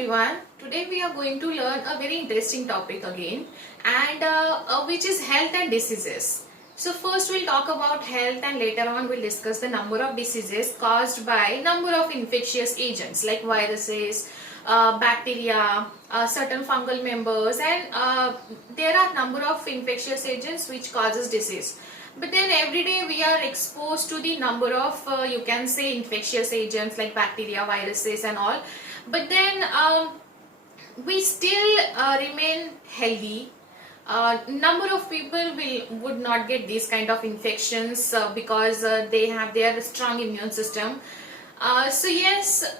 everyone. Today we are going to learn a very interesting topic again, and which is health and diseases. So first we'll talk about health, and later on we'll discuss the number of diseases caused by number of infectious agents like viruses, bacteria, certain fungal members, and there are number of infectious agents which causes disease. But then every day we are exposed to the number of you can say infectious agents like bacteria, viruses and all. But then we still remain healthy. Number of people would not get these kind of infections because they have their strong immune system. So yes,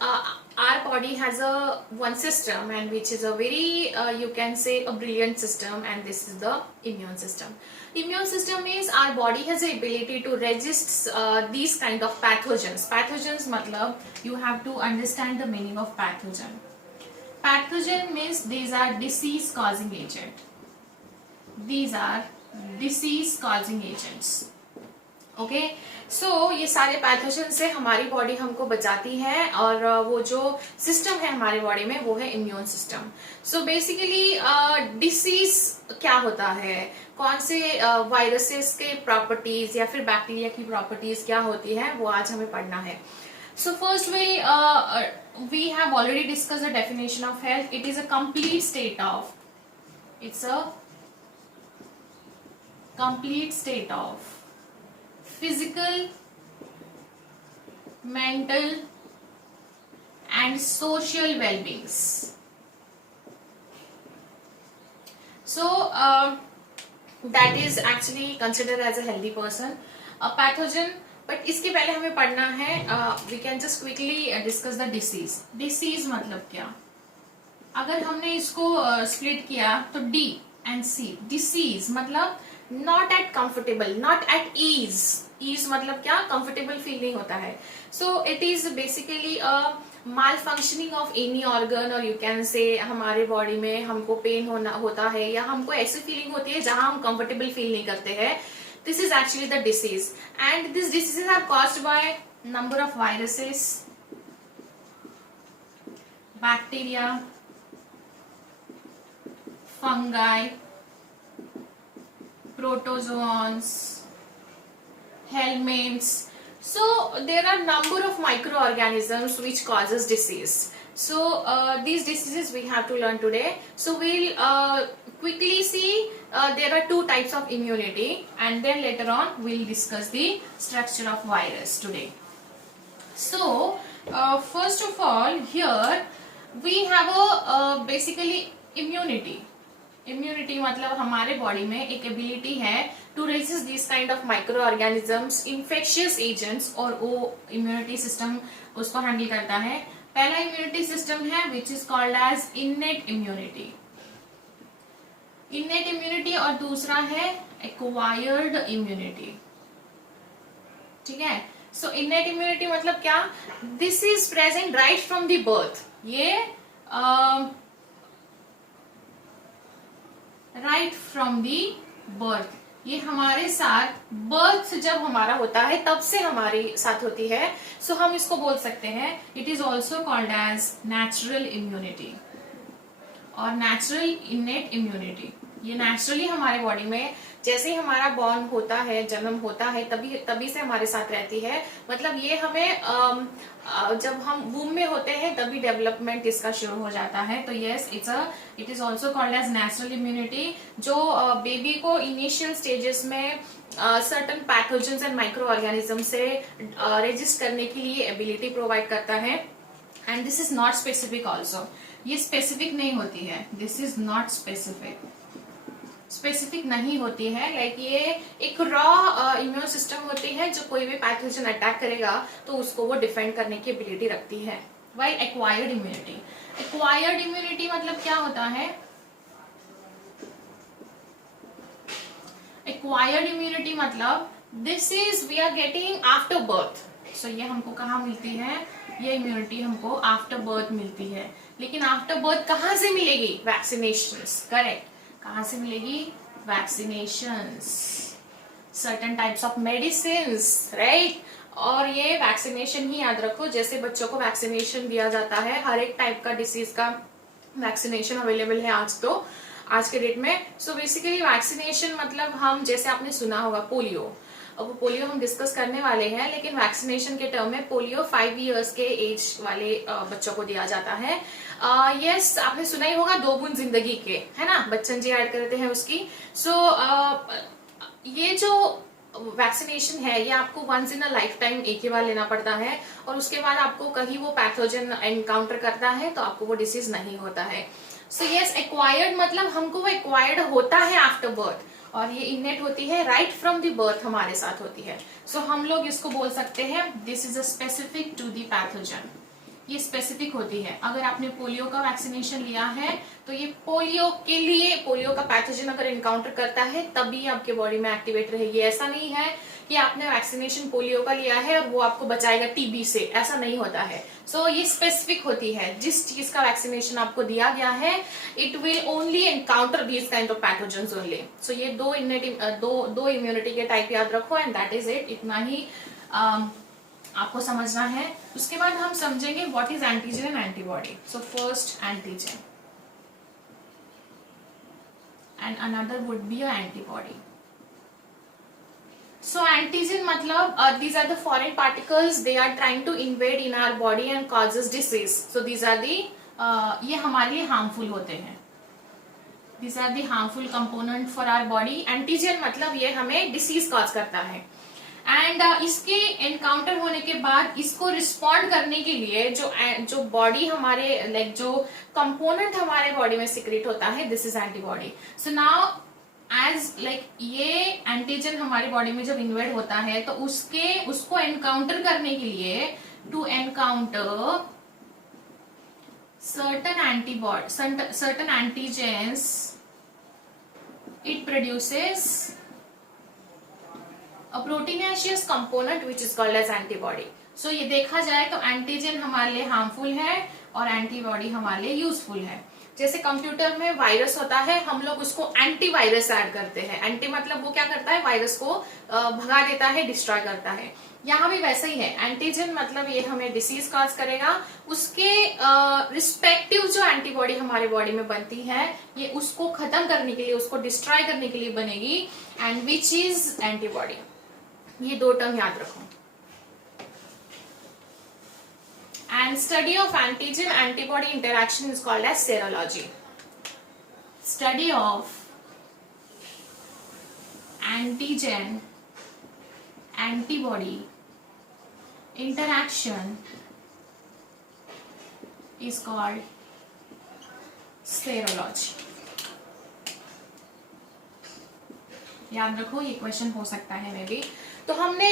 our body has a one system, and which is a very you can say a brilliant system, and this is the immune system. Immune system means our body has the ability to resist these kind of pathogens. Pathogens matlab you have to understand the meaning of pathogen. Pathogen means these are disease causing agent. These are disease causing agents. Okay so ये सारे pathogen से हमारी body हमको बचाती है, और वो जो सिस्टम है हमारी बॉडी में वो है immune system. So basically disease क्या होता है, कौन से वायरसेस के प्रॉपर्टीज या फिर बैक्टीरिया की प्रॉपर्टीज क्या होती है, वो आज हमें पढ़ना है. So first we have already discussed the definition of health. It is a complete state of, it's a complete state of physical, mental and social well-beings. So that is actually considered as a healthy person. A pathogen, but इसके पहले हमें पढ़ना है, we can just quickly discuss the disease. Disease मतलब क्या? अगर हमने इसको split किया तो D and C. Disease मतलब not at comfortable, not at ease. Ease मतलब क्या? Comfortable feel नहीं होता है. So it is basically a malfunctioning of any organ, और you can say हमारे बॉडी में हमको पेन होता है या हमको ऐसी फीलिंग होती है जहां हम कंफर्टेबल फील नहीं करते हैं. This is actually the disease, and these diseases are caused by number of viruses, bacteria, fungi, protozoans, helminths. So there are number of microorganisms which causes disease. So these diseases we have to learn today. So we'll quickly see there are two types of immunity, and then later on we'll discuss the structure of virus today. So first of all, here we have a basically immunity. Immunity मतलब हमारे body में एक ability है to resist this kind of microorganisms, infectious agents, और वो immunity system उसको handle करता है. पहला इम्यूनिटी सिस्टम है which is called as innate immunity. Innate immunity, और दूसरा है एक्वायर्ड इम्यूनिटी. ठीक है. सो इनेट इम्यूनिटी मतलब क्या? This is present right from the birth. ये राइट फ्रॉम दी बर्थ, ये हमारे साथ बर्थ जब हमारा होता है तब से हमारे साथ होती है. सो हम इसको बोल सकते हैं it is also called as natural immunity और नेचुरल इनेट इम्यूनिटी. ये नेचुरली हमारे बॉडी में जैसे ही हमारा बॉर्न होता है, जन्म होता है, तभी से हमारे साथ रहती है. मतलब ये हमें जब हम वूम में होते हैं तभी डेवलपमेंट इसका शुरू हो जाता है. तो yes, it is also called as natural immunity, जो बेबी को इनिशियल स्टेजेस में certain pathogens and microorganisms से रेजिस्ट करने के लिए एबिलिटी प्रोवाइड करता है. And this is not specific also. ये स्पेसिफिक नहीं होती है. This is not specific. Specific नहीं होती है. लाइक ये एक रॉ इम्यून सिस्टम होती है जो कोई भी पैथोजन अटैक करेगा तो उसको वो डिफेंड करने की एबिलिटी रखती है. While acquired immunity, acquired immunity मतलब क्या होता है? एक्वायर्ड इम्यूनिटी मतलब this is we are getting after birth. So ये हमको कहाँ मिलती है? ये इम्यूनिटी हमको आफ्टर बर्थ मिलती है. लेकिन आफ्टर बर्थ कहाँ से मिलेगी? वैक्सीनेशंस. करेक्ट. कहाँ से मिलेगी? Vaccinations. certain types of medicines, right? और ये वैक्सीनेशन ही याद रखो, जैसे बच्चों को वैक्सीनेशन दिया जाता है, हर एक टाइप का डिसीज का वैक्सीनेशन अवेलेबल है आज के डेट में। सो बेसिकली वैक्सीनेशन मतलब हम, जैसे आपने सुना होगा पोलियो, अब वो पोलियो हम डिस्कस करने वाले हैं, लेकिन वैक्सीनेशन के टर्म में पोलियो 5 इयर्स के एज वाले बच्चों को दिया जाता है। यस, आपने सुना ही होगा 2 बूंद जिंदगी के, है ना, बच्चन जी ऐड करते हैं उसकी। सो ये जो वैक्सीनेशन है ये आपको once in a lifetime एक ही बार लेना पड़ता है, और उसके बाद आपको कहीं वो पैथोजन एनकाउंटर करता है तो आपको वो डिसीज नहीं होता है। सो यस, एक्वायर्ड मतलब हमको वो एक्वायर्ड होता है आफ्टर बर्थ, और ये इनेट होती है राइट फ्रॉम द बर्थ, हमारे साथ होती है। सो हम लोग इसको बोल सकते हैं this is a specific to the pathogen, ये स्पेसिफिक होती है। अगर आपने पोलियो का वैक्सीनेशन लिया है तो ये पोलियो के लिए, पोलियो का पैथोजन अगर इनकाउंटर करता है तभी आपके बॉडी में एक्टिवेट रहेगी। ऐसा नहीं है कि आपने वैक्सीनेशन पोलियो का लिया है और वो आपको बचाएगा टीबी से, ऐसा नहीं होता है। सो ये स्पेसिफिक होती है, जिस चीज का वैक्सीनेशन आपको दिया गया है it will only encounter these kind of pathogens only. So ये दो इम्यूनिटी के टाइप याद रखो, एंड दैट इज इट, इतना ही आपको समझना है। उसके बाद हम समझेंगे what is antigen and antibody. So first antigen and another would be a antibody. So antigen मतलब these are the foreign particles, they are trying to invade in our body and causes disease. So these are the ये हमारे लिए harmful होते हैं, these are the harmful component for our body. Antigen मतलब ये हमें disease cause करता है, एंड इसके एनकाउंटर होने के बाद इसको रिस्पॉन्ड करने के लिए जो बॉडी हमारे लाइक जो कंपोनेंट हमारे बॉडी में सिक्रेट होता है, this is antibody. So now as like ये एंटीजन हमारी बॉडी में जब इन्वेड होता है तो उसको एनकाउंटर करने के लिए, to encounter certain antigens, it produces a proteinaceous component which is called as antibody. So ये देखा जाए तो एंटीजन हमारे लिए हार्मफुल है और एंटीबॉडी हमारे लिए यूजफुल है। जैसे कंप्यूटर में वायरस होता है, हम लोग उसको एंटीवायरस ऐड करते हैं। एंटी मतलब वो क्या करता है, वायरस को भगा देता है, डिस्ट्रॉय करता है। यहाँ भी वैसा ही है, एंटीजन मतलब ये हमें डिसीज कॉज करेगा, उसके रिस्पेक्टिव जो एंटीबॉडी हमारे बॉडी में बनती है ये उसको खत्म करने के लिए, उसको डिस्ट्रॉय करने के लिए बनेगी, एंड विच इज एंटीबॉडी। ये दो टर्म याद रखो। And study of antigen antibody interaction is called as serology. Study of antigen antibody interaction is called serology. याद रखो, ये क्वेश्चन हो सकता है मे बी। तो हमने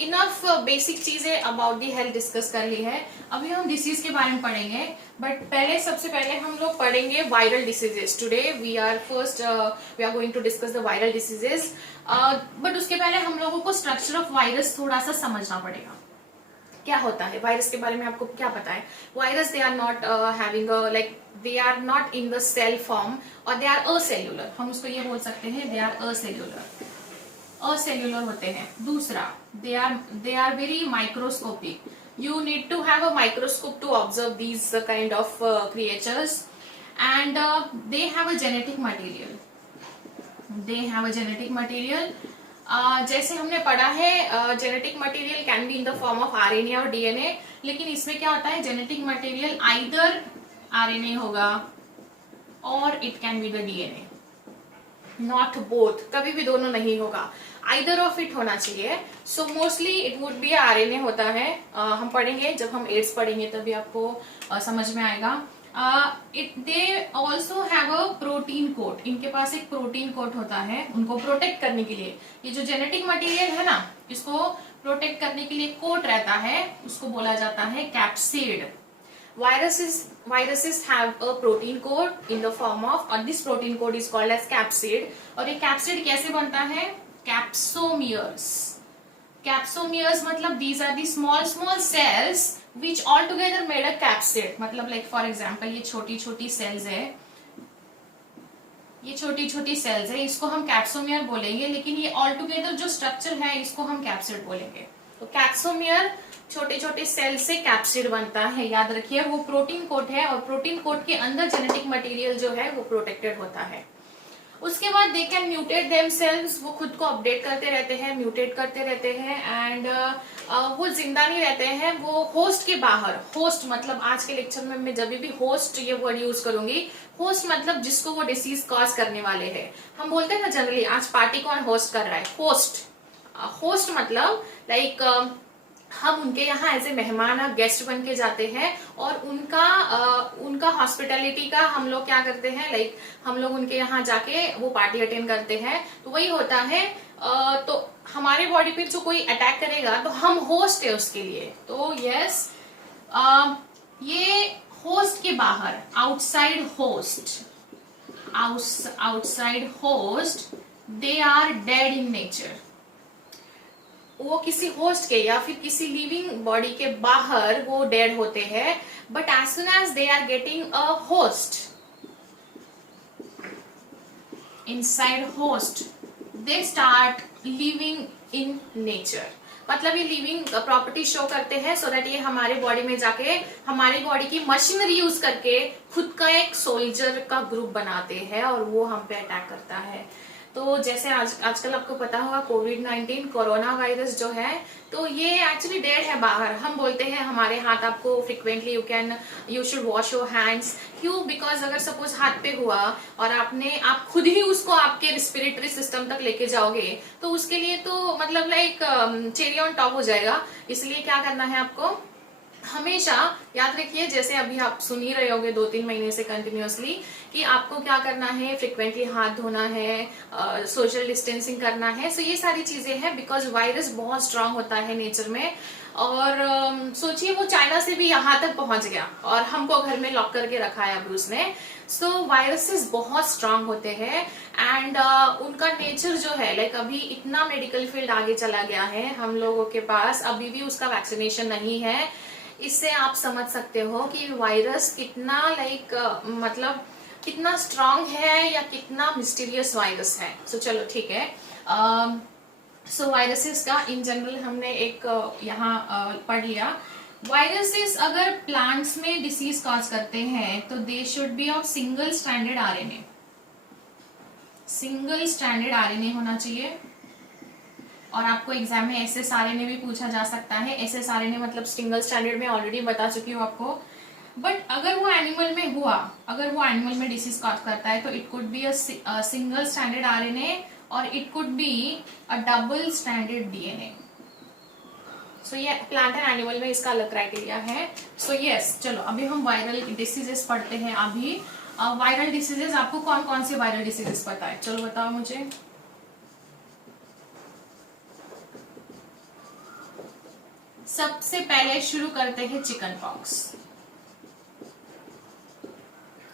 इनफ बेसिक चीजें अबाउट दी हेल्थ डिस्कस कर ली है। अभी हम डिसीज के बारे में पढ़ेंगे, बट सबसे पहले हम लोग पढ़ेंगे viral diseases. Today we are going to discuss the viral diseases, but उसके पहले हम लोगों को स्ट्रक्चर ऑफ वायरस थोड़ा सा समझना पड़ेगा। क्या होता है वायरस के बारे में, आपको क्या पता है? Virus they are not having like they are not in the cell form, और दे आर असेल्युलर। हम उसको ये बोल सकते हैं दे आर असेल्युलर होते हैं। दूसरा, they are very microscopic. You need to have a microscope to observe these kind of creatures, and they have a genetic material. जैसे हमने पढ़ा है genetic material can be in the form of RNA और DNA, लेकिन इसमें क्या होता है, जेनेटिक मटेरियल आइदर आरएनए होगा और it can be the DNA, not both, कभी भी दोनों नहीं होगा, आइदर ऑफ इट होना चाहिए। So mostly it would be RNA होता है। हम पढ़ेंगे, जब हम एड्स पढ़ेंगे तभी आपको समझ में आएगा। They also have a protein coat, इनके पास एक प्रोटीन कोट होता है उनको प्रोटेक्ट करने के लिए। ये जो जेनेटिक मटेरियल है ना, इसको प्रोटेक्ट करने के लिए कोट रहता है, उसको बोला जाता है capsid. Viruses have a protein coat in the form of, और this protein coat is called as capsid। और ये कैप्सिड कैसे बनता है? कैप्सोमियर्स। कैप्सोमियर्स मतलब these are the small cells which all together made a capsid। मतलब like for example ये छोटी छोटी सेल्स है, इसको हम कैप्सोमियर बोलेंगे, लेकिन ये ऑल टुगेदर जो स्ट्रक्चर है इसको हम कैप्सिड बोलेंगे। तो कैप्सोमियर छोटे छोटे सेल से कैप्सिड बनता है, याद रखिए। वो प्रोटीन कोट है और प्रोटीन कोट के अंदर जेनेटिक मटेरियल जो है वो प्रोटेक्टेड होता है। उसके बाद दे कैन म्यूटेट देमसेल्व्स, वो खुद को अपडेट करते रहते हैं, म्यूटेट करते रहते हैं। एंड वो जिंदा नहीं रहते हैं, वो होस्ट के बाहर। होस्ट मतलब आज के लेक्चर में मैं जब भी होस्ट ये वर्ड यूज करूंगी, होस्ट मतलब जिसको वो डिसीज कॉज करने वाले हैं। हम बोलते हैं ना जनरली आज पार्टी कौन होस्ट कर रहा है, होस्ट। होस्ट मतलब लाइक हम उनके यहाँ एज ए मेहमान गेस्ट बन के जाते हैं और उनका हॉस्पिटैलिटी का हम लोग क्या करते हैं, लाइक हम लोग उनके यहाँ जाके वो पार्टी अटेंड करते हैं। तो वही होता है। तो हमारे बॉडी पे जो कोई अटैक करेगा तो हम होस्ट है उसके लिए। तो यस, ये होस्ट के बाहर, outside host they are dead in nature. वो किसी होस्ट के या फिर किसी लिविंग बॉडी के बाहर वो डेड होते हैं, but as soon as they are getting a host inside host they start living in nature. मतलब ये लिविंग प्रॉपर्टी शो करते हैं सो दैट ये हमारे बॉडी में जाके हमारी बॉडी की मशीनरी यूज करके खुद का एक सोल्जर का ग्रुप बनाते हैं और वो हम पे अटैक करता है। तो जैसे आजकल आपको पता होगा कोविड-19 कोरोना वायरस जो है, तो ये एक्चुअली डेड है बाहर। हम बोलते हैं हमारे हाथ आपको frequently you should wash your hands. क्यों? बिकॉज अगर सपोज हाथ पे हुआ और आप खुद ही उसको आपके रिस्पिरेटरी सिस्टम तक लेके जाओगे तो उसके लिए तो मतलब लाइक चेरी ऑन टॉप हो जाएगा। इसलिए क्या करना है आपको, हमेशा याद रखिए, जैसे अभी आप सुन ही रहे होगे 2-3 महीने से कंटिन्यूअसली, कि आपको क्या करना है, फ्रिक्वेंटली हाथ धोना है, सोशल डिस्टेंसिंग करना है। सो ये सारी चीजें हैं बिकॉज वायरस बहुत स्ट्रांग होता है नेचर में। और सोचिए वो चाइना से भी यहाँ तक पहुंच गया और हमको घर में लॉक करके रखा है अभी उसने। सो वायरसेस बहुत स्ट्रांग होते हैं एंड उनका नेचर जो है, लाइक अभी इतना मेडिकल फील्ड आगे चला गया है हम लोगों के पास, अभी भी उसका वैक्सीनेशन नहीं है। इससे आप समझ सकते हो कि वायरस कितना मतलब कितना स्ट्रांग है या कितना मिस्टीरियस वायरस है। सो चलो ठीक है। सो वायरसेस का इन जनरल हमने एक यहाँ पढ़ लिया। वायरसेस अगर प्लांट्स में डिसीज कॉज करते हैं तो they should be of single stranded RNA. Single stranded RNA होना चाहिए। और आपको एग्जाम में एसएसआरएनए भी पूछा जा सकता है। एसएसआरएनए मतलब सिंगल स्ट्रैंडेड में ऑलरेडी बता चुकी हूँ आपको। बट अगर वो एनिमल में हुआ, अगर वो एनिमल में डिसीज कॉज करता है तो it could be a single stranded RNA और it could be a double stranded DNA. So ये प्लांट एंड एनिमल में इसका अलग क्राइटेरिया है। सो यस, चलो अभी हम वायरल डिसीजेस पढ़ते हैं। अभी वायरल डिसीजेस, आपको कौन कौन से वायरल डिसीजेस पता है, चलो बताओ मुझे। सबसे पहले शुरू करते हैं चिकन पॉक्स।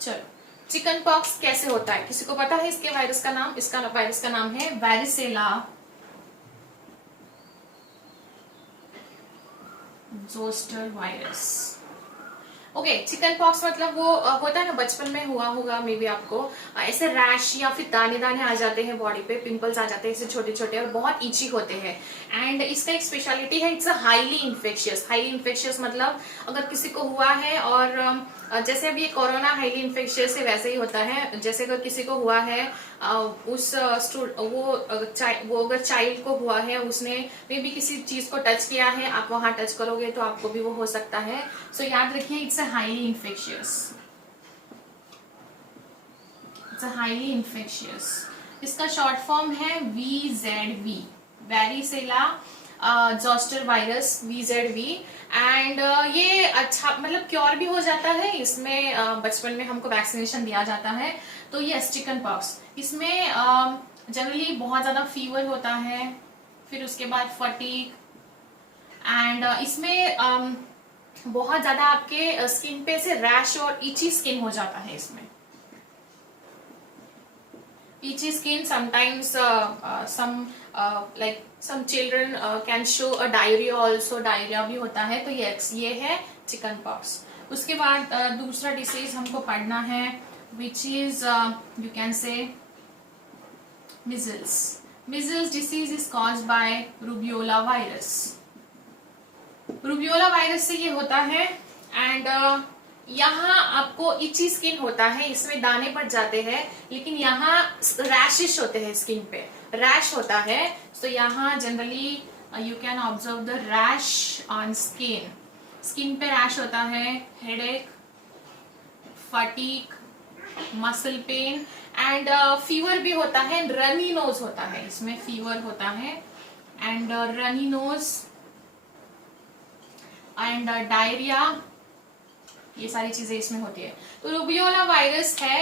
चलो, चिकन पॉक्स कैसे होता है, किसी को पता है इसके वायरस का नाम? इसका वायरस का नाम है varicella zoster virus. Okay, chicken pox मतलब वो होता है ना, बचपन में हुआ होगा मे बी आपको, ऐसे रैश या फिर दाने दाने आ जाते हैं बॉडी पे, पिंपल्स आ जाते हैं ऐसे छोटे छोटे और बहुत ईची होते हैं। एंड इसका एक स्पेशलिटी है, it's a highly infectious. Highly infectious मतलब अगर किसी को हुआ है, और जैसे अभी कोरोना हाईली इन्फेक्शियस है वैसे ही होता है। जैसे अगर किसी को हुआ है वो अगर चाइल्ड को हुआ है, उसने मे बी किसी चीज को टच किया है, आप वहां टच करोगे तो आपको भी वो हो सकता है। सो याद रखिए, it's a highly infectious. It's a highly infectious. इसका शॉर्ट फॉर्म है VZV, varicella zoster virus, VZV। And ये अच्छा मतलब क्योर भी हो जाता है इसमें। बचपन में हमको वैक्सीनेशन दिया जाता है। तो ये चिकन पॉक्स, इसमें जनरली बहुत ज्यादा फीवर होता है, फिर उसके बाद फटीग, एंड इसमें बहुत ज्यादा आपके स्किन पे से रैश और इची स्किन हो जाता है इसमें। itchy skin, sometimes some children can show a diarrhea also, diarrhea भी होता है। तो ये है चिकन पॉक्स। उसके बाद दूसरा डिसीज हमको पढ़ना है which is you can say measles. Measles disease is caused by rubeola virus. Rubeola virus से ये होता है। एंड यहाँ आपको इची स्किन होता है, इसमें दाने पड़ जाते हैं, लेकिन यहाँ रैशेस होते हैं, स्किन पे रैश होता है। सो यहाँ generally you can observe the rash on skin, skin पे रैश होता है, headache, fatigue, muscle pain and fever भी होता है, रनी नोज होता है, इसमें फीवर होता है and runny nose and diarrhoea, ये सारी चीजें इसमें होती है। तो रूबियोला वायरस है,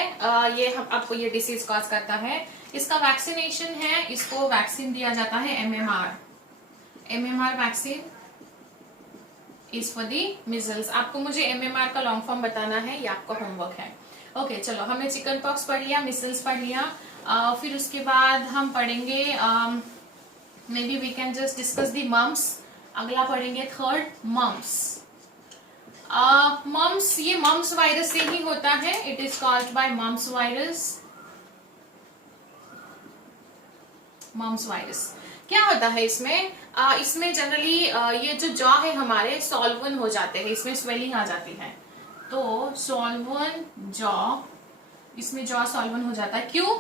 ये हम आपको ये डिसीज कॉज करता है। इसका वैक्सीनेशन है, इसको वैक्सीन दिया जाता है MMR vaccine is for the measles. आपको मुझे एमएमआर का लॉन्ग फॉर्म बताना है, ये आपका होमवर्क है। ओके चलो, हमने चिकन पॉक्स पढ़ लिया, मिसल्स पढ़ लिया, फिर उसके बाद हम पढ़ेंगे maybe we can just discuss the mumps. अगला पढ़ेंगे थर्ड, मम्स। मम्स, ये मम्स वायरस से ही होता है, it is called by mumps virus. Mumps virus क्या होता है इसमें? इसमें जनरली ये जो जॉ है हमारे सॉल्वन हो जाते हैं, इसमें स्वेलिंग आ जाती है, तो सॉल्वन जॉ, इसमें जॉ सॉल्वन हो जाता है। क्यों?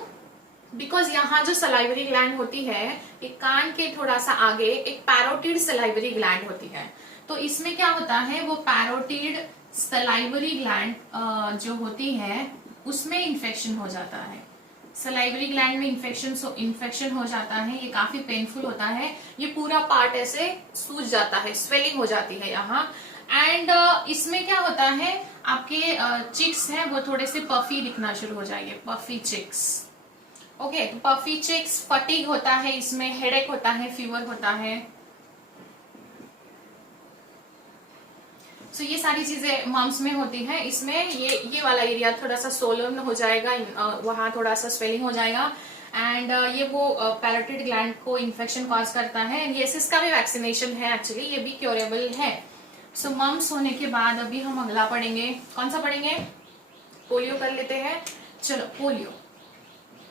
बिकॉज यहाँ जो सलाइवरी ग्लैंड होती है, एक कान के थोड़ा सा आगे एक पैरोटिड सलाइवरी ग्लैंड होती है, तो इसमें क्या होता है, वो पैरोटिड सलाइवरी ग्लैंड जो होती है उसमें इन्फेक्शन हो जाता है। सलाइवरी ग्लैंड में इन्फेक्शन हो जाता है, ये काफी पेनफुल होता है, ये पूरा पार्ट ऐसे सूज जाता है, स्वेलिंग हो जाती है यहाँ। एंड इसमें क्या होता है, आपके चिक्स हैं वो थोड़े से पफी दिखना शुरू हो जाएंगे, पफी चिक्स। ओके, तो पफी चिक्स, फटीग होता है, इसमें हेडेक होता है, फीवर होता है। तो ये सारी चीजें मम्स में होती हैं। इसमें ये वाला एरिया थोड़ा सा सोलन हो जाएगा, वहां थोड़ा सा स्वेलिंग हो जाएगा एंड ये वो पैरोटिड ग्लैंड को इन्फेक्शन कॉज करता है। इसका भी वैक्सीनेशन है, एक्चुअली ये भी क्योरेबल है। सो मम्स होने के बाद अभी हम अगला पढ़ेंगे, कौन सा पढ़ेंगे? पोलियो कर लेते हैं। चलो, पोलियो,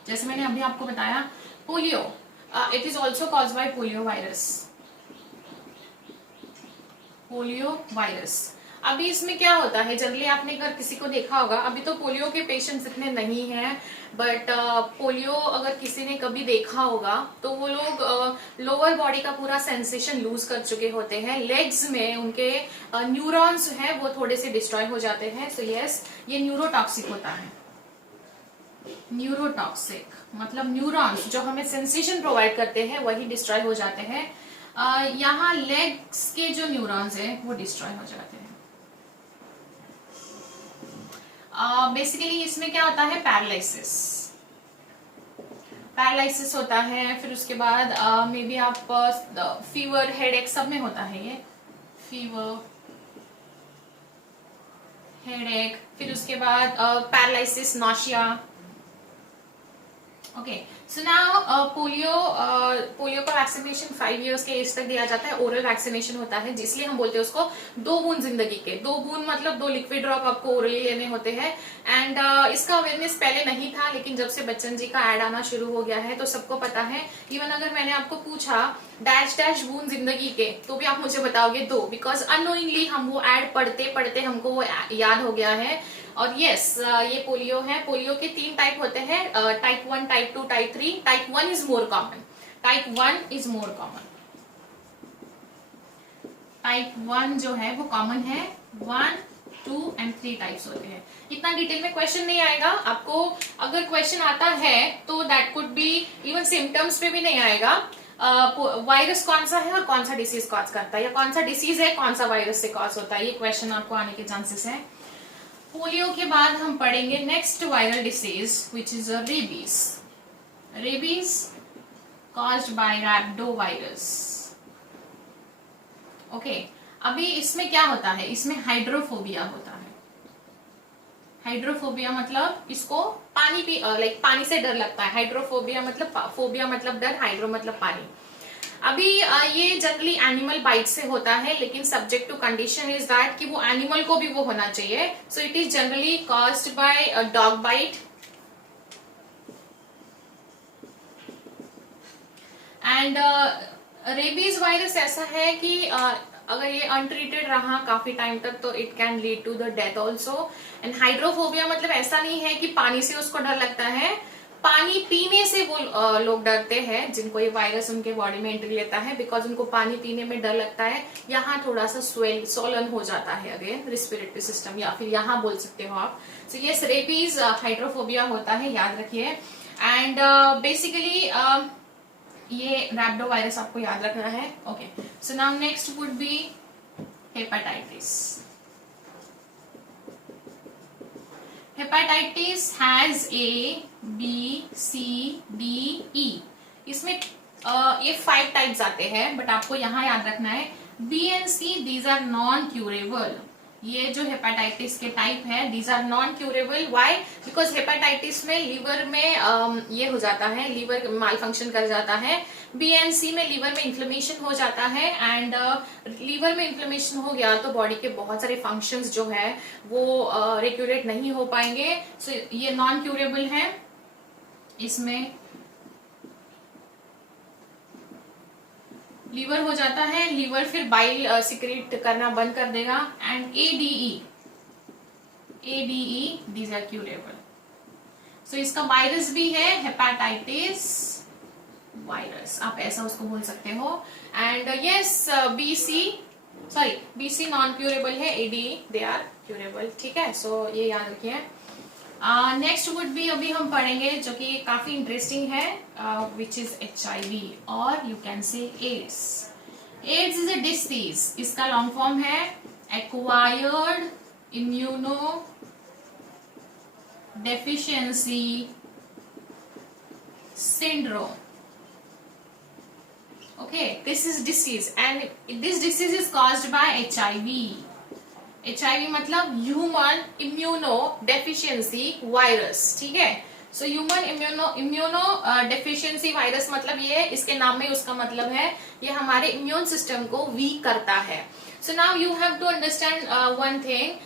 जैसे मैंने अभी आपको बताया, polio it is also cause by polio virus. Polio virus, अभी इसमें क्या होता है, जनरली आपने अगर किसी को देखा होगा, अभी तो पोलियो के पेशेंट्स इतने नहीं हैं, बट पोलियो अगर किसी ने कभी देखा होगा तो वो लोग लोअर बॉडी का पूरा सेंसेशन लूज कर चुके होते हैं, लेग्स में उनके न्यूरॉन्स है वो थोड़े से डिस्ट्रॉय हो जाते हैं। सो यस, ये न्यूरोटॉक्सिक होता है। न्यूरोटॉक्सिक मतलब न्यूरॉन्स जो हमें सेंसेशन प्रोवाइड करते हैं वही डिस्ट्रॉय हो जाते हैं। यहाँ लेग्स के जो न्यूरॉन्स है वो डिस्ट्रॉय हो जाते हैं। बेसिकली इसमें क्या होता है, पैरालिसिस होता है। फिर उसके बाद मे बी आप फीवर, हेडेक सब में होता है, ये फीवर, हेडेक, फिर उसके बाद paralysis, nausea. Okay, so now polio का वैक्सीनेशन 5 इयर्स के एज तक दिया जाता है, ओरल वैक्सीनेशन होता है, जिसलिए हम बोलते हैं उसको 2 बूंद जिंदगी के। 2 बूंद मतलब 2 लिक्विड ड्रॉप आपको ओरली लेने होते हैं। एंड इसका अवेयरनेस पहले नहीं था, लेकिन जब से बच्चन जी का ऐड आना शुरू हो गया है तो सबको पता है। इवन अगर मैंने आपको पूछा डैश डैश बूंद जिंदगी के, तो भी आप मुझे बताओगे 2, बिकॉज अननोइंगली हम वो ऐड पढ़ते पढ़ते हमको वो याद हो गया है। और यस, ये पोलियो है। पोलियो के 3 टाइप होते हैं, type 1, type 2, type 3। Type 1 is more common, type 1 is more common. Type 1 जो है वो कॉमन है, 1, 2 एंड 3 टाइप्स होते हैं। इतना डिटेल में क्वेश्चन नहीं आएगा आपको, अगर क्वेश्चन आता है तो that could be even symptoms पे भी नहीं आएगा। वायरस कौन सा है और कौन सा डिसीज कॉज करता है, या कौन सा डिसीज है कौन सा वायरस से कॉज होता है, ये क्वेश्चन आपको आने के चांसेस है। पोलियो के बाद हम पढ़ेंगे next viral disease which is rabies. Rabies caused by rhabdovirus. Okay, अभी इसमें क्या होता है, इसमें हाइड्रोफोबिया होता है। हाइड्रोफोबिया मतलब इसको पानी से डर लगता है। हाइड्रोफोबिया मतलब फोबिया मतलब डर, हाइड्रो मतलब पानी। अभी ये जनरली एनिमल बाइट से होता है, लेकिन subject to condition is that कि वो एनिमल को भी वो होना चाहिए। So it is generally caused by dog bite and rabies virus ऐसा है कि अगर ये अनट्रीटेड रहा काफी टाइम तक तो it can lead to the death also. And hydrophobia मतलब ऐसा नहीं है कि पानी से उसको डर लगता है, पानी पीने से वो लोग डरते हैं जिनको ये वायरस उनके बॉडी में एंट्री लेता है, बिकॉज उनको पानी पीने में डर लगता है। यहाँ थोड़ा सा सोलन हो जाता है अगेन रिस्पिरेटरी सिस्टम, या फिर यहाँ बोल सकते हो आप। सो यस, रेबीज हाइड्रोफोबिया होता है, याद रखिए। एंड बेसिकली ये रैप्डो वायरस आपको याद रखना है। Okay, so now next would be hepatitis. Hepatitis has A B C D E, इसमें ये 5 टाइप्स आते हैं, बट आपको यहाँ याद रखना है B and C these are non curable. ये जो हेपेटाइटिस के टाइप है these are non curable. Why? Because hepatitis में लीवर में ये हो जाता है, लीवर माल फंक्शन कर जाता है। बी एंड सी में लीवर में इन्फ्लेमेशन हो जाता है, एंड लीवर में इन्फ्लेमेशन हो गया तो बॉडी के बहुत सारे फंक्शंस जो है वो रेगुलेट नहीं हो पाएंगे। सो ये नॉन क्यूरेबल है। इसमें लीवर हो जाता है, लीवर फिर बाइल सिक्रेट करना बंद कर देगा। And ADE these are curable. So इसका वायरस भी है हेपेटाइटिस वायरस, आप ऐसा उसको बोल सकते हो। And yes, BC non curable है, एडीई दे आर क्यूरेबल। ठीक है, सो ये याद रखिए। नेक्स्ट वुड बी अभी हम पढ़ेंगे जो कि काफी इंटरेस्टिंग है, विच इज HIV और you can say AIDS. AIDS is a disease, इसका लॉन्ग फॉर्म है acquired immunodeficiency syndrome. Okay, this is disease and this disease is caused by HIV. HIV मतलब ह्यूमन इम्यूनो डेफिशिएंसी वायरस। ठीक है, so human immuno deficiency virus मतलब ये, इसके नाम में उसका मतलब है ये हमारे इम्यून सिस्टम को वीक करता है। So now you have to understand one thing,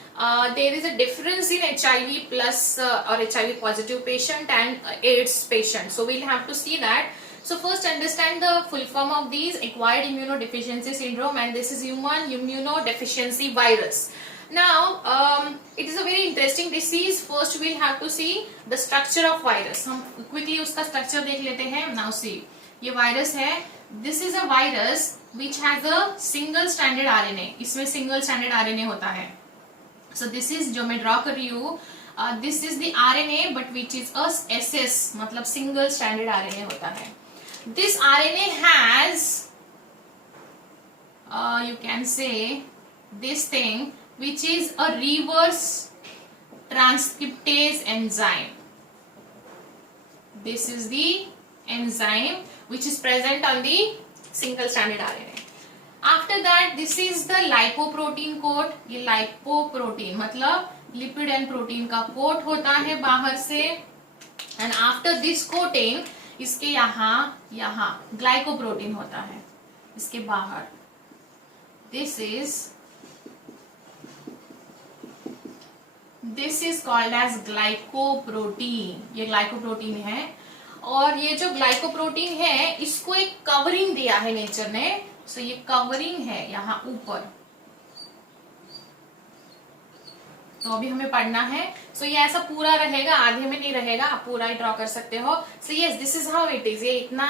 there is a difference in HIV plus or HIV positive patient and AIDS patient. So we'll have to see that. So first understand the full form of these: acquired immunodeficiency syndrome, and this is human immunodeficiency virus. Now it is a very interesting disease. First we'll have to see the structure of virus. हम quickly उसका structure देख लेते हैं. Now see, ये virus है. This is a virus which has a single stranded RNA. इसमें single stranded RNA होता है. So this is जो मैं ड्रॉ कर रही हूँ, this is the RNA but which is a SS, मतलब single stranded RNA होता है. This RNA has you can say this thing which is a reverse transcriptase enzyme. This is the enzyme which is present on the single stranded RNA. After that this is the lipoprotein coat. ये lipoprotein मतलब lipid and protein का coat होता है बाहर से, and after this coating इसके यहाँ glycoprotein होता है इसके बाहर. This is called as glycoprotein. ये ग्लाइकोप्रोटीन है, और ये जो ग्लाइकोप्रोटीन है इसको एक कवरिंग दिया है नेचर ने. सो ये कवरिंग है यहाँ ऊपर, तो अभी हमें पढ़ना है. सो ये ऐसा पूरा रहेगा, आधे में नहीं रहेगा, आप पूरा ही ड्रॉ कर सकते हो. So yes, this is how it is. ये इतना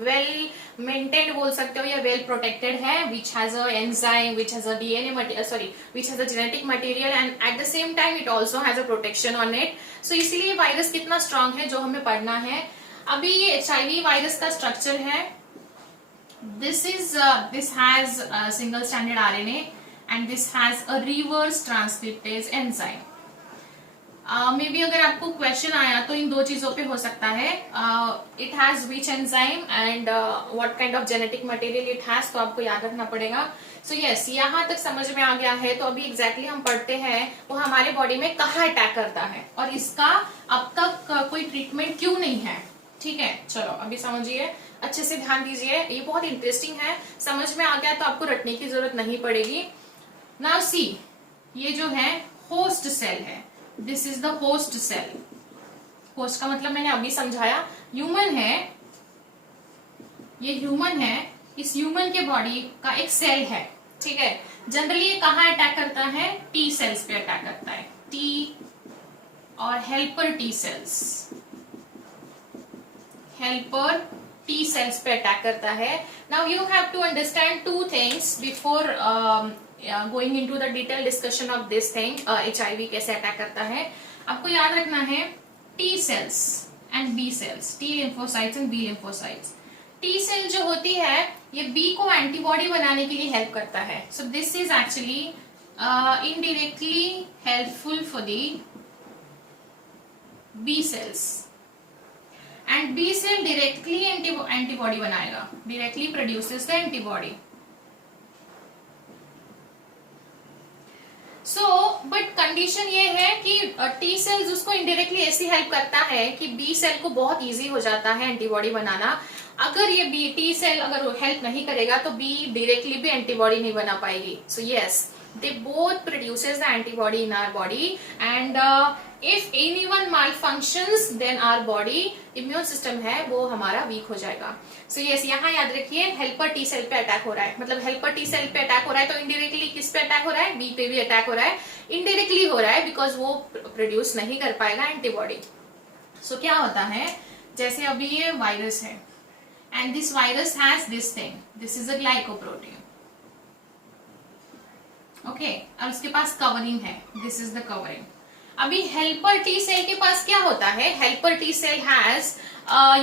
वेल मेंटेन्ड बोल सकते हो, या वेल प्रोटेक्टेड है, which has a enzyme, which has a DNA which has a genetic material, and at the same time it also has a protection on it. So इसीलिए virus कितना strong है जो हमें पढ़ना है. अभी ये HIV वायरस का स्ट्रक्चर है. This has a single stranded RNA and this has a reverse transcriptase enzyme. May be अगर आपको क्वेश्चन आया तो इन दो चीजों पे हो सकता है. It has which enzyme and what kind of genetic material it has, तो आपको याद रखना पड़ेगा. सो यस, यहाँ तक समझ में आ गया है. तो अभी एग्जैक्टली हम पढ़ते हैं वो हमारे बॉडी में कहाँ अटैक करता है और इसका अब तक कोई ट्रीटमेंट क्यों नहीं है. ठीक है, चलो अभी समझिए, अच्छे से ध्यान दीजिए, ये बहुत इंटरेस्टिंग है. समझ में आ गया तो आपको रटने की जरूरत नहीं पड़ेगी. नाउ सी, ये जो है होस्ट सेल है. This is the host cell. Host का मतलब मैंने अभी समझाया, ह्यूमन है, ये ह्यूमन है, इस ह्यूमन के बॉडी का एक सेल है. ठीक है। जनरली ये कहाँ अटैक करता है? टी सेल्स पे अटैक करता है, टी और helper T cells, helper T cells पे अटैक करता है। Now you have to understand two things before going into the detail discussion of this thing, HIV कैसे अटैक करता है। आपको याद रखना है T cells and B cells, T lymphocytes and B lymphocytes. T cell जो होती है ये बी को एंटीबॉडी बनाने के लिए हेल्प करता है। So this is actually indirectly helpful for the B cells and B cell directly antibody बनाएगा, directly produces the antibody. So but condition ये है कि टी सेल्स उसको इनडायरेक्टली ऐसी हेल्प करता है कि बी सेल को बहुत इजी हो जाता है एंटीबॉडी बनाना। अगर ये बी टी सेल अगर हेल्प नहीं करेगा तो बी डायरेक्टली भी एंटीबॉडी नहीं बना पाएगी। So yes, they both produces the antibody in our body, and if anyone malfunctions then our body immune system है वो हमारा वीक हो जाएगा। सो यस, यहाँ याद रखिए हेल्पर टी सेल पे अटैक हो रहा है, मतलब हेल्पर टी सेल पे अटैक हो रहा है तो इनडायरेक्टली किस पे अटैक हो रहा है? बी पे भी अटैक हो रहा है। इनडायरेक्टली हो रहा है बिकॉज वो प्रोड्यूस नहीं कर पाएगा एंटीबॉडी। सो क्या होता है, जैसे अभी ये वायरस है and this virus has this thing, this is a glycoprotein, okay, और उसके पास कवरिंग है, दिस इज द कवरिंग। अभी हेल्पर टी सेल के पास क्या होता है? Helper T cell has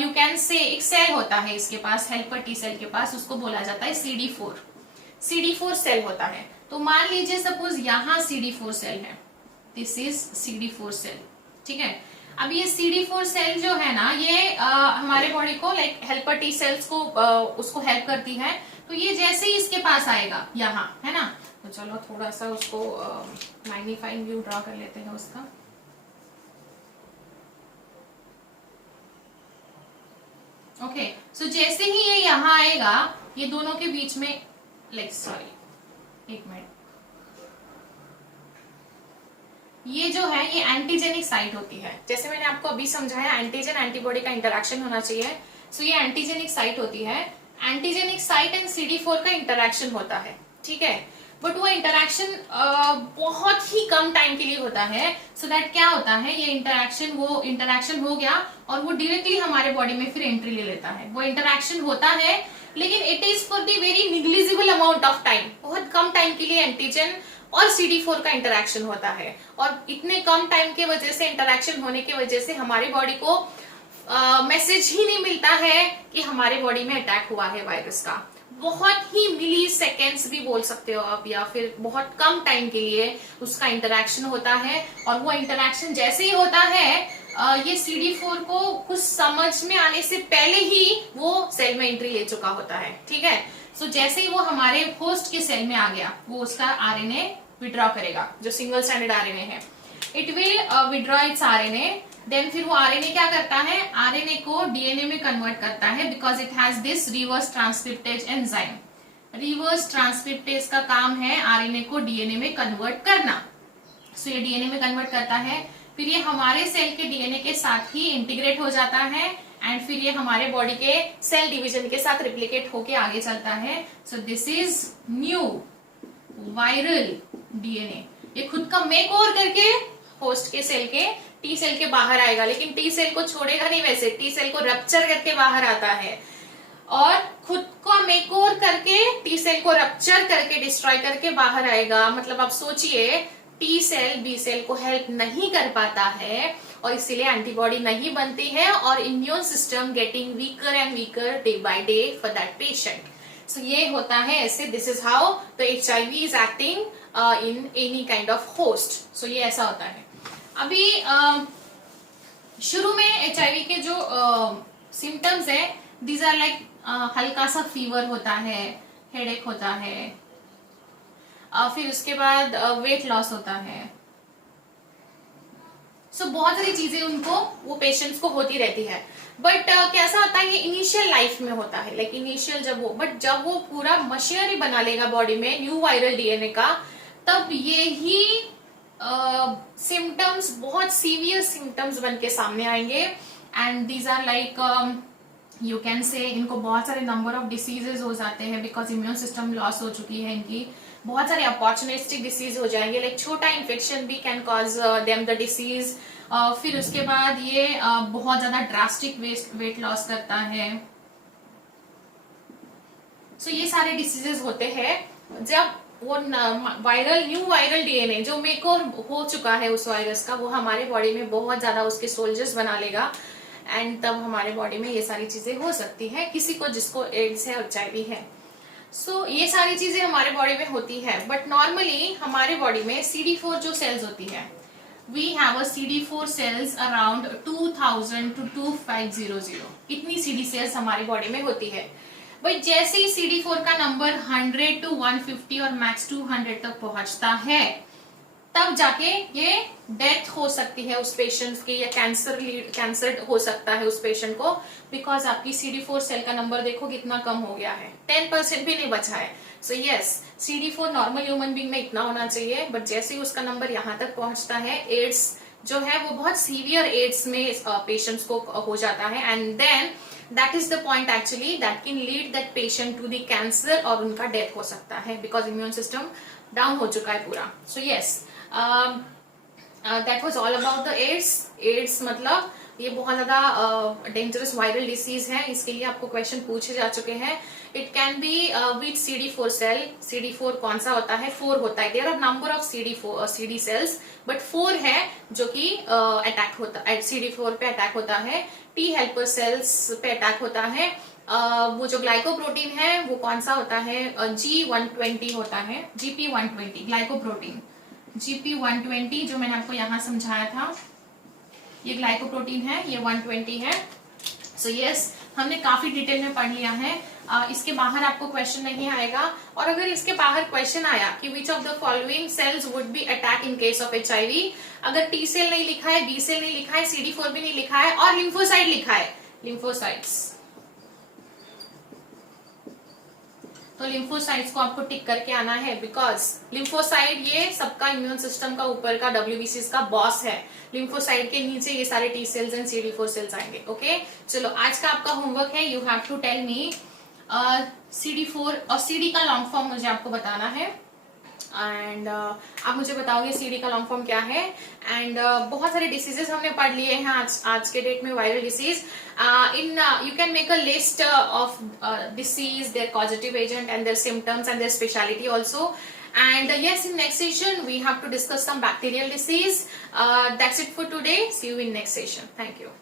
you can say एक सेल होता है इसके पास, हेल्पर टी सेल के पास, उसको बोला जाता है CD4, CD4 सेल होता है। तो मान लीजिए सपोज यहाँ CD4 सेल है, दिस इज CD4 सेल, ठीक है। अब ये CD4 सेल जो है ना ये हमारे बॉडी को लाइक हेल्पर टी सेल्स को उसको हेल्प करती है। तो ये जैसे ही इसके पास आएगा यहाँ, है ना, तो चलो थोड़ा सा उसको मैग्नीफाइंग व्यू ड्रॉ कर लेते हैं उसका। ओके, सो जैसे ही ये यहाँ आएगा ये दोनों के बीच में लाइक सॉरी एक मिनट, ये जो है ये एंटीजेनिक साइट होती है। जैसे मैंने आपको अभी समझाया एंटीजन एंटीबॉडी का इंटरेक्शन होना चाहिए। सो ये एंटीजेनिक साइट होती है, एंटीजेनिक साइट एंड CD4 का इंटरेक्शन होता है, ठीक है। बट वो इंटरेक्शन बहुत ही कम टाइम के लिए होता है। सो दैट क्या होता है, ये इंटरेक्शन हो गया और वो डायरेक्टली हमारे बॉडी में फिर एंट्री ले लेता है। वो इंटरेक्शन होता है लेकिन it is for the very negligible amount of time, बहुत कम टाइम के लिए एंटीजन और CD4 का इंटरेक्शन होता है। और इतने कम टाइम के वजह से, इंटरेक्शन होने की वजह से हमारी बॉडी को मैसेज ही नहीं मिलता है कि हमारे बॉडी में अटैक हुआ है वायरस का। बहुत ही मिली सेकेंड्स भी बोल सकते हो आप, या फिर बहुत कम टाइम के लिए उसका इंटरेक्शन होता है। और वो इंटरेक्शन जैसे ही होता है ये CD4 को कुछ समझ में आने से पहले ही वो सेल में एंट्री ले चुका होता है, ठीक है। सो जैसे ही वो हमारे होस्ट के सेल में आ गया वो उसका RNA विड्रॉ करेगा, जो सिंगल स्टैंडर्ड RNA है। It will withdraw its RNA, then फिर वो RNA क्या करता है, RNA को DNA में कन्वर्ट करता है because it has this reverse transcriptase enzyme. Reverse transcriptase का काम है RNA को DNA में कन्वर्ट करना। सो ये DNA में कन्वर्ट करता है, फिर ये हमारे सेल के DNA के साथ ही इंटीग्रेट हो जाता है एंड फिर ये हमारे बॉडी के सेल डिवीजन के साथ रिप्लिकेट होके आगे चलता है। So this is new viral DNA। ये खुद का मेक ओवर करके होस्ट के सेल के टी सेल के बाहर आएगा, लेकिन टी सेल को छोड़ेगा नहीं, वैसे टी सेल को रप्चर करके बाहर आता है और खुद को मेक ओवर करके टी सेल को रप्चर करके डिस्ट्रॉय करके बाहर आएगा। मतलब आप सोचिए टी सेल बी सेल को हेल्प नहीं कर पाता है और इसीलिए एंटीबॉडी नहीं बनती है और immune system getting weaker and weaker day by day for that patient. So ये होता है ऐसे, this is how the HIV is acting in any kind of host. So ये ऐसा होता है। अभी शुरू में HIV के जो सिम्टम्स है, दीज आर लाइक हल्का सा फीवर होता है, हेडेक होता है, फिर उसके बाद वेट लॉस होता है। सो बहुत सारी चीजें उनको वो पेशेंट्स को होती रहती है। बट कैसा होता है, ये इनिशियल लाइफ में होता है, लाइक इनिशियल जब वो पूरा मशीनरी बना लेगा बॉडी में न्यू वायरल DNA का, तब ये ही सिम्टम्स बहुत सीवियर सिम्टम्स बन के सामने आएंगे। And these are like you can say इनको बहुत सारे नंबर ऑफ डिसीजेज हो जाते हैं बिकॉज इम्यून सिस्टम लॉस हो चुकी है इनकी। बहुत सारे अपॉर्चुनिस्टिक डिसीज हो जाएंगे, लाइक छोटा इन्फेक्शन भी can cause them the disease. फिर उसके बाद ये बहुत ज्यादा ड्रास्टिक वेट लॉस करता है। सो ये सारे डिसीजेस होते हैं जब वो न्यू वायरल डीएनए जो मेक हो चुका है उस वायरस का, वो हमारे बॉडी में बहुत ज्यादा उसके सोल्जर्स बना लेगा, एंड तब हमारे बॉडी में ये सारी चीजें हो सकती है किसी को जिसको एड्स है और एचआईवी है। सो ये सारी चीजें हमारे बॉडी में होती है, बट नॉर्मली हमारे बॉडी में CD4 जो सेल्स होती है, we have a CD4 cells around 2000 to 2500, इतनी CD सेल्स हमारी बॉडी में होती है। भाई जैसे ही CD4 का नंबर 100 to 150 और मैक्स 200 तक पहुंचता है, तब जाके ये डेथ हो सकती है उस पेशेंट की, या कैंसर हो सकता है उस पेशेंट को, बिकॉज आपकी CD4 सेल का नंबर देखो कितना कम हो गया है, 10% भी नहीं बचा है। So yes, CD4 normal human being में इतना होना चाहिए, बट जैसे ही उसका नंबर यहाँ तक पहुंचता है, एड्स जो है वो बहुत सीवियर एड्स में पेशेंट्स को हो जाता है, and then that is the point actually that can lead that patient to the cancer, और उनका डेथ हो सकता है बिकॉज इम्यून सिस्टम डाउन हो चुका है पूरा। So yes, that was all about the AIDS मतलब ये बहुत ज्यादा डेंजरस वायरल डिसीज है, इसके लिए आपको क्वेश्चन पूछे जा चुके हैं। It can be with CD4 cell. CD4 कौन सा होता है? 4 होता है। There are number of CD cells, but 4 है जो कि अटैक होता है, CD4 पे अटैक होता है। T हेल्पर सेल्स पे अटैक होता है। वो जो ग्लाइकोप्रोटीन है वो कौन सा होता है? G120 होता है, GP120 ग्लाइकोप्रोटीन, GP120 जो मैंने आपको यहाँ समझाया था, ये ग्लाइकोप्रोटीन है, ये 120 है। सो यस, हमने काफी डिटेल में पढ़ लिया है। इसके बाहर आपको क्वेश्चन नहीं आएगा, और अगर इसके बाहर क्वेश्चन आया कि which of the following sales would be attack in case of HIV, अगर T सेल नहीं लिखा है, B सेल नहीं लिखा है, CD4 भी नहीं लिखा है, और लिम्फोसाइट लिखा है, लिम्फोसाइट्स, तो लिम्फोसाइट्स को आपको टिक करके आना है, बिकॉज लिम्फोसाइट ये सबका इम्यून सिस्टम का ऊपर का WBCs का बॉस है। लिम्फोसाइट के नीचे ये सारे T cells and CD4 cells आएंगे। ओके, चलो आज का आपका होमवर्क है, you have to tell me CD4 और CD का लॉन्ग फॉर्म मुझे आपको बताना है, एंड आप मुझे बताओगे CD का लॉन्ग फॉर्म क्या है। एंड बहुत सारे डिसीजेस हमने पढ़ लिए हैं आज के डेट में, viral disease. In you can make a list of disease, their causative agent and their symptoms and their speciality also. And yes, in next session we have to discuss some bacterial disease. That's it for today. See you in next session. Thank you.